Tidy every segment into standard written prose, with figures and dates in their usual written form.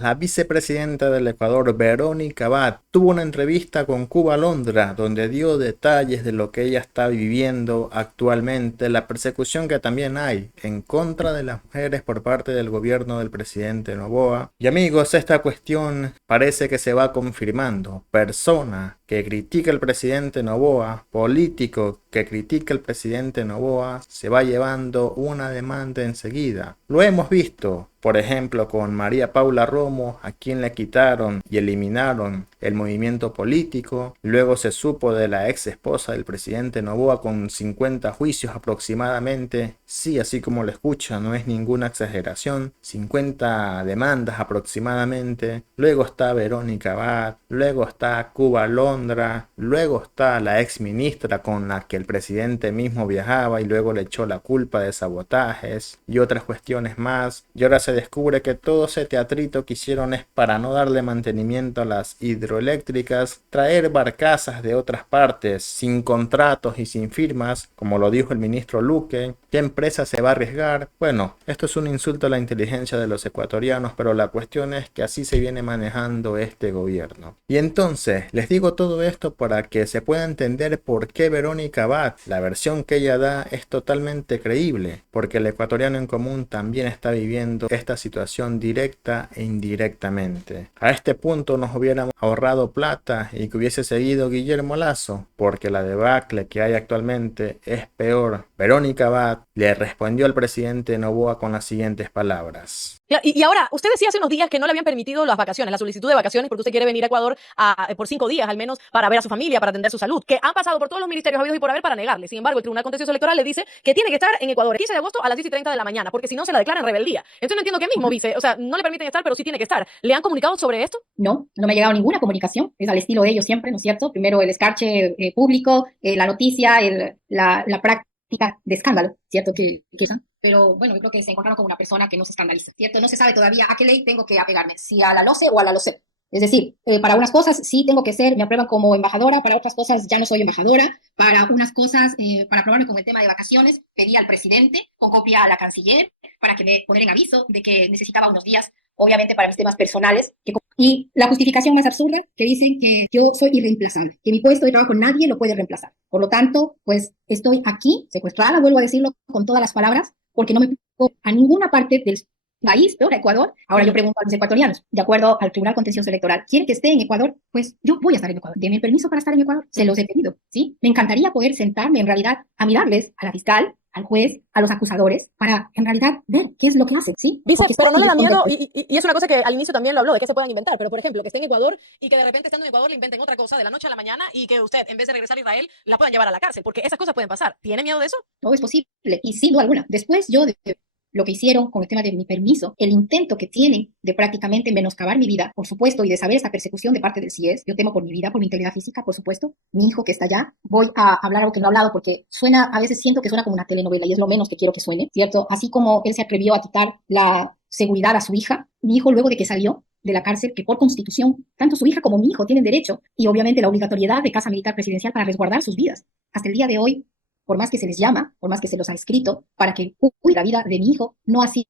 La vicepresidenta del Ecuador, Verónica Abad, tuvo una entrevista con Cuba Londra, donde dio detalles de lo que ella está viviendo actualmente, la persecución que también hay en contra de las mujeres por parte del gobierno del presidente Noboa. Y amigos, esta cuestión parece que se va confirmando. Persona que critica al presidente Noboa, político que critica al presidente Noboa, se va llevando una demanda enseguida. Lo hemos visto, por ejemplo, con María Paula Romo, a quien le quitaron y eliminaron el movimiento político. Luego se supo de la ex esposa del presidente Noboa con 50 juicios aproximadamente. Sí, así como lo escucha, no es ninguna exageración. 50 demandas aproximadamente. Luego está Verónica Abad. Luego está Cuba Londra. Luego está la ex ministra con la que el presidente mismo viajaba y luego le echó la culpa de sabotajes y otras cuestiones más. Y ahora se descubre que todo ese teatrito que hicieron es para no darle mantenimiento a las hidroeléctricas, traer barcazas de otras partes sin contratos y sin firmas, como lo dijo el ministro Luque. ¿Qué empresa se va a arriesgar? Bueno, esto es un insulto a la inteligencia de los ecuatorianos, pero la cuestión es que así se viene manejando este gobierno. Y entonces, les digo todo esto para que se pueda entender por qué Verónica Abad, la versión que ella da, es totalmente creíble, porque el ecuatoriano en común también está viviendo esta situación directa e indirectamente. A este punto nos hubiéramos ahorrado plata y que hubiese seguido Guillermo Lasso, porque la debacle que hay actualmente es peor. Verónica Abad le respondió al presidente Noboa con las siguientes palabras. Y ahora, usted decía hace unos días que no le habían permitido las vacaciones, la solicitud de vacaciones, porque usted quiere venir a Ecuador por 5 días al menos para ver a su familia, para atender su salud, que han pasado por todos los ministerios habidos y por haber para negarle. Sin embargo, el Tribunal Contencioso Electoral le dice que tiene que estar en Ecuador el 15 de agosto a las 10:30 de la mañana, porque si no se la declaran rebeldía. Entonces no entiendo qué mismo, vice. O sea, no le permiten estar, pero sí tiene que estar. ¿Le han comunicado sobre esto? No, no me ha llegado ninguna comunicación. Es al estilo de ellos siempre, ¿no es cierto? Primero el escarche público, la noticia, la práctica de escándalo, ¿cierto? Que usan. Pero bueno, yo creo que se encontraron con una persona que no se escandaliza, ¿cierto? No se sabe todavía a qué ley tengo que apegarme, si a la LOCE o a la LOCEP. Es decir, para unas cosas sí tengo que ser, me aprueban como embajadora, para otras cosas ya no soy embajadora, para unas cosas, para aprobarme con el tema de vacaciones, pedí al presidente con copia a la canciller para que me pongan en aviso de que necesitaba unos días, obviamente para mis temas personales. Y la justificación más absurda, que dicen que yo soy irreemplazable, que mi puesto de trabajo nadie lo puede reemplazar. Por lo tanto, pues estoy aquí, secuestrada, vuelvo a decirlo con todas las palabras, porque no me puedo a ninguna parte del país, peor a Ecuador. Ahora yo pregunto a los ecuatorianos, de acuerdo al Tribunal Contencioso Electoral, ¿quieren que esté en Ecuador? Pues yo voy a estar en Ecuador. Denme el permiso para estar en Ecuador. Se los he pedido, ¿sí? Me encantaría poder sentarme en realidad a mirarles a la fiscal, al juez, a los acusadores, para en realidad ver qué es lo que hacen, ¿sí? Vice, Porque pero no le da miedo, estoy y es una cosa que al inicio también lo habló, de que se puedan inventar, pero por ejemplo, que esté en Ecuador y que de repente estando en Ecuador le inventen otra cosa de la noche a la mañana y que usted, en vez de regresar a Israel, la puedan llevar a la cárcel, porque esas cosas pueden pasar. ¿Tiene miedo de eso? todo es posible y sin duda alguna. Después yo de lo que hicieron con el tema de mi permiso, el intento que tienen de prácticamente menoscabar mi vida, por supuesto, y de saber esta persecución de parte del CIES, yo temo por mi vida, por mi integridad física, por supuesto, mi hijo que está allá, voy a hablar algo que no he hablado porque suena, a veces siento que suena como una telenovela y es lo menos que quiero que suene, ¿cierto? Así como él se atrevió a quitar la seguridad a su hija, mi hijo luego de que salió de la cárcel, que por constitución, tanto su hija como mi hijo tienen derecho, y obviamente la obligatoriedad de casa militar presidencial para resguardar sus vidas. Hasta el día de hoy, por más que se les llama, por más que se los ha escrito, para que cuide la vida de mi hijo, no ha sido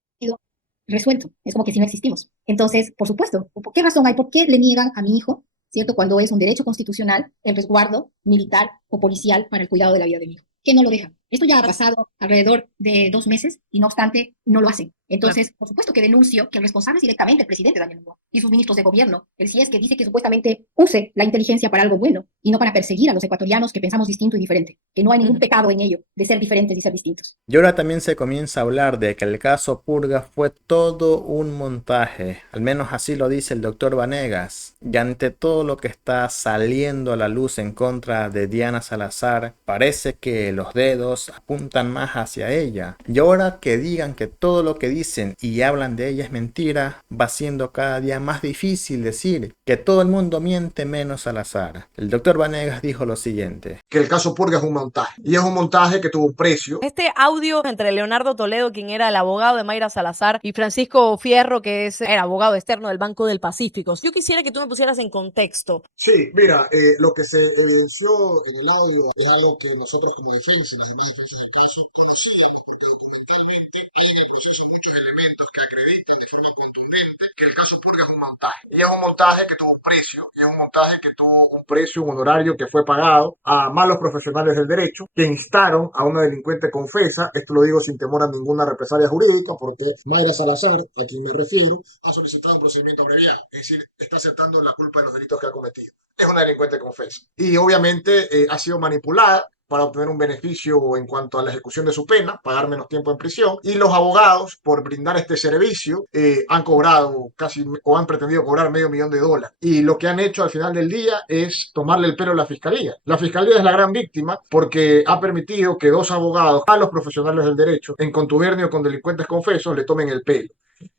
resuelto. Es como que si no existimos. Entonces, por supuesto, ¿por qué razón hay? ¿Por qué le niegan a mi hijo, cierto, cuando es un derecho constitucional el resguardo militar o policial para el cuidado de la vida de mi hijo? ¿Qué no lo dejan? Esto ya ha pasado alrededor de 2 meses y no obstante no lo hacen. Entonces, por supuesto que denuncio que el responsable es directamente el presidente Daniel Noboa y sus ministros de gobierno. El CIES que dice que supuestamente use la inteligencia para algo bueno y no para perseguir a los ecuatorianos que pensamos distinto y diferente. Que no hay ningún pecado en ello de ser diferentes y ser distintos. Y ahora también se comienza a hablar de que el caso Purga fue todo un montaje, al menos así lo dice el doctor Vanegas, y ante todo lo que está saliendo a la luz en contra de Diana Salazar, parece que los dedos apuntan más hacia ella. Y ahora que digan que todo lo que dicen y hablan de ella es mentira, va siendo cada día más difícil decir que todo el mundo miente menos Salazar. El doctor Vanegas dijo lo siguiente: que el caso Purga es un montaje, y es un montaje que tuvo un precio. Este audio entre Leonardo Toledo, quien era el abogado de Mayra Salazar, y Francisco Fierro, que era abogado externo del Banco del Pacífico. Yo quisiera que tú me pusieras en contexto. Sí, mira, lo que se evidenció en el audio es algo que nosotros como defensa y las demás defensa del caso, conocíamos, porque documentalmente hay en el proceso muchos elementos que acreditan de forma contundente que el caso Purga es un montaje. Y es un montaje que tuvo un precio, y es un montaje que tuvo un precio, un honorario que fue pagado a malos profesionales del derecho que instaron a una delincuente confesa. Esto lo digo sin temor a ninguna represalia jurídica, porque Mayra Salazar, a quien me refiero, ha solicitado un procedimiento abreviado, es decir, está aceptando la culpa de los delitos que ha cometido. Es una delincuente confesa. Y obviamente ha sido manipulada para obtener un beneficio en cuanto a la ejecución de su pena, pagar menos tiempo en prisión, y los abogados, por brindar este servicio, han cobrado casi, o han pretendido cobrar $500,000. Y lo que han hecho al final del día es tomarle el pelo a la fiscalía. La fiscalía es la gran víctima porque ha permitido que dos abogados, a los profesionales del derecho, en contubernio con delincuentes confesos, le tomen el pelo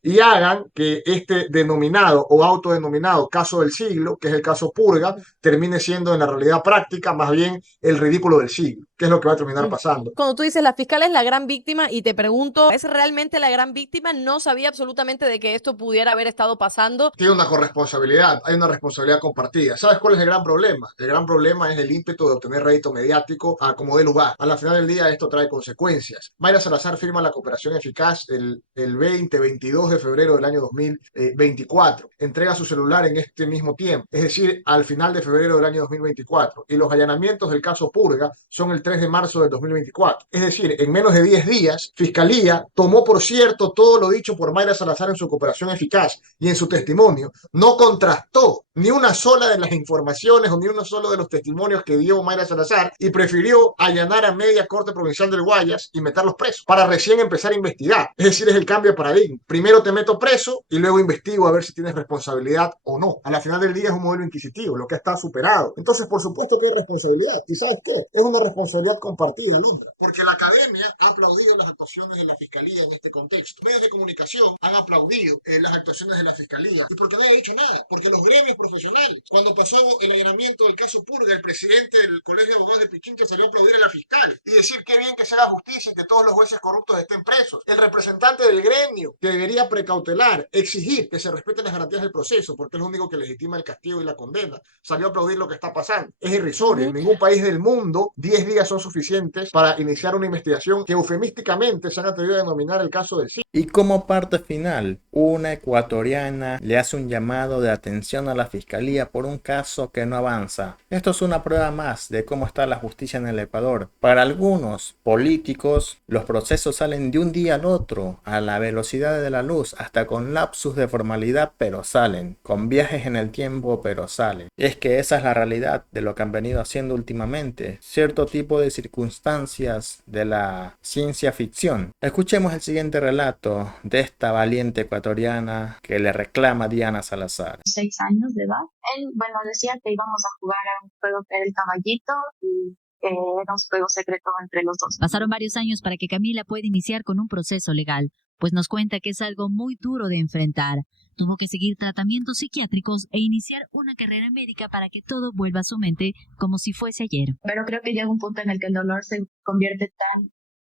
y hagan que este denominado o autodenominado caso del siglo, que es el caso Purga, termine siendo en la realidad práctica más bien el ridículo del siglo, que es lo que va a terminar pasando. Cuando tú dices la fiscal es la gran víctima y te pregunto, ¿es realmente la gran víctima? No sabía absolutamente de que esto pudiera haber estado pasando. Tiene una corresponsabilidad, hay una responsabilidad compartida. ¿Sabes cuál es el gran problema? El gran problema es el ímpetu de obtener rédito mediático a como dé lugar. A la final del día esto trae consecuencias. Mayra Salazar firma la cooperación eficaz el 22 de febrero del año 2024. Entrega su celular en este mismo tiempo, es decir, al final de febrero del año 2024. Y los allanamientos del caso Purga son el 3 de marzo del 2024. Es decir, en menos de 10 días, Fiscalía tomó por cierto todo lo dicho por Mayra Salazar en su cooperación eficaz y en su testimonio. No contrastó ni una sola de las informaciones o ni uno solo de los testimonios que dio Mayra Salazar y prefirió allanar a media Corte Provincial del Guayas y meterlos presos para recién empezar a investigar. Es decir, es el cambio de paradigma. Primero te meto preso y luego investigo a ver si tienes responsabilidad o no. A la final del día es un modelo inquisitivo, lo que está superado. Entonces, por supuesto que hay responsabilidad. ¿Y sabes qué? Es una responsabilidad compartida, Londra. Porque la academia ha aplaudido las actuaciones de la Fiscalía en este contexto. Medios de comunicación han aplaudido las actuaciones de la Fiscalía. ¿Y por qué nadie ha dicho nada? Porque los gremios profesionales, cuando pasó el allanamiento del caso Purga, el presidente del Colegio de Abogados de Pichincha salió a aplaudir a la fiscal y decir qué bien que se haga justicia y que todos los jueces corruptos estén presos. El representante del gremio, que debería precautelar, exigir que se respeten las garantías del proceso, porque es lo único que legitima el castigo y la condena, salió a aplaudir lo que está pasando. Es irrisorio. En ningún país del mundo 10 días son suficientes para iniciar una investigación que eufemísticamente se han atrevido a denominar el caso del siglo. Y como parte final, una ecuatoriana le hace un llamado de atención a la fiscalía por un caso que no avanza. Esto es una prueba más de cómo está la justicia en el Ecuador. Para algunos políticos, los procesos salen de un día al otro, a la velocidad de la luz, hasta con lapsus de formalidad, pero salen. Con viajes en el tiempo, pero salen. Es que esa es la realidad de lo que han venido haciendo últimamente. Cierto tipo de circunstancias de la ciencia ficción. Escuchemos el siguiente relato de esta valiente ecuatoriana que le reclama a Diana Salazar. 6 años de edad. Él, decía que íbamos a jugar a un juego que era el caballito y era un juego secreto entre los dos. Pasaron varios años para que Camila pueda iniciar con un proceso legal, pues nos cuenta que es algo muy duro de enfrentar. Tuvo que seguir tratamientos psiquiátricos e iniciar una carrera médica para que todo vuelva a su mente como si fuese ayer. Pero creo que llega un punto en el que el dolor se convierte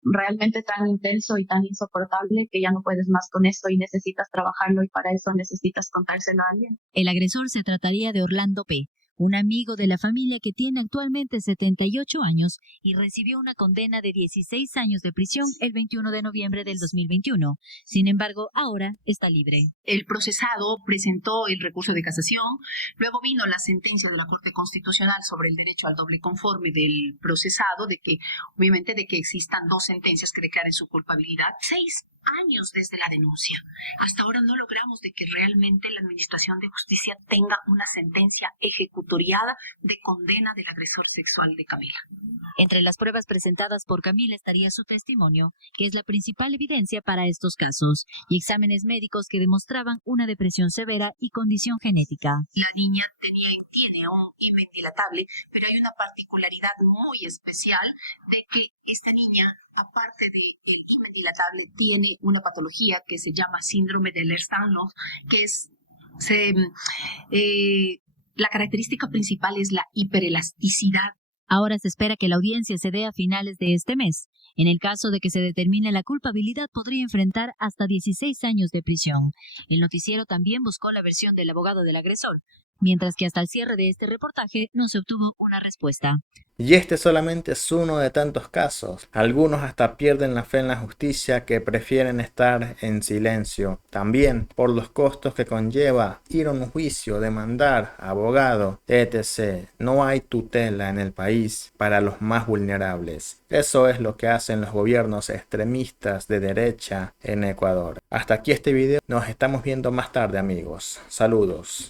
realmente tan intenso y tan insoportable que ya no puedes más con esto y necesitas trabajarlo y para eso necesitas contárselo a alguien. El agresor se trataría de Orlando P., un amigo de la familia que tiene actualmente 78 años y recibió una condena de 16 años de prisión el 21 de noviembre del 2021. Sin embargo, ahora está libre. El procesado presentó el recurso de casación, luego vino la sentencia de la Corte Constitucional sobre el derecho al doble conforme del procesado, de que existan 2 sentencias que declaren su culpabilidad. 6 años desde la denuncia. Hasta ahora no logramos de que realmente la Administración de Justicia tenga una sentencia ejecutoriada de condena del agresor sexual de Camila. Entre las pruebas presentadas por Camila estaría su testimonio, que es la principal evidencia para estos casos, y exámenes médicos que demostraban una depresión severa y condición genética. La niña tiene un himen dilatable, pero hay una particularidad muy especial de que esta niña, aparte del himen dilatable, tiene una patología que se llama síndrome de Ehlers-Danlos, que es la característica principal es la hiperelasticidad. Ahora se espera que la audiencia se dé a finales de este mes. En el caso de que se determine la culpabilidad, podría enfrentar hasta 16 años de prisión. El noticiero también buscó la versión del abogado del agresor, mientras que hasta el cierre de este reportaje no se obtuvo una respuesta. Y este solamente es uno de tantos casos. Algunos hasta pierden la fe en la justicia, que prefieren estar en silencio. También por los costos que conlleva ir a un juicio, demandar, abogado, etc. No hay tutela en el país para los más vulnerables. Eso es lo que hacen los gobiernos extremistas de derecha en Ecuador. Hasta aquí este video. Nos estamos viendo más tarde, amigos. Saludos.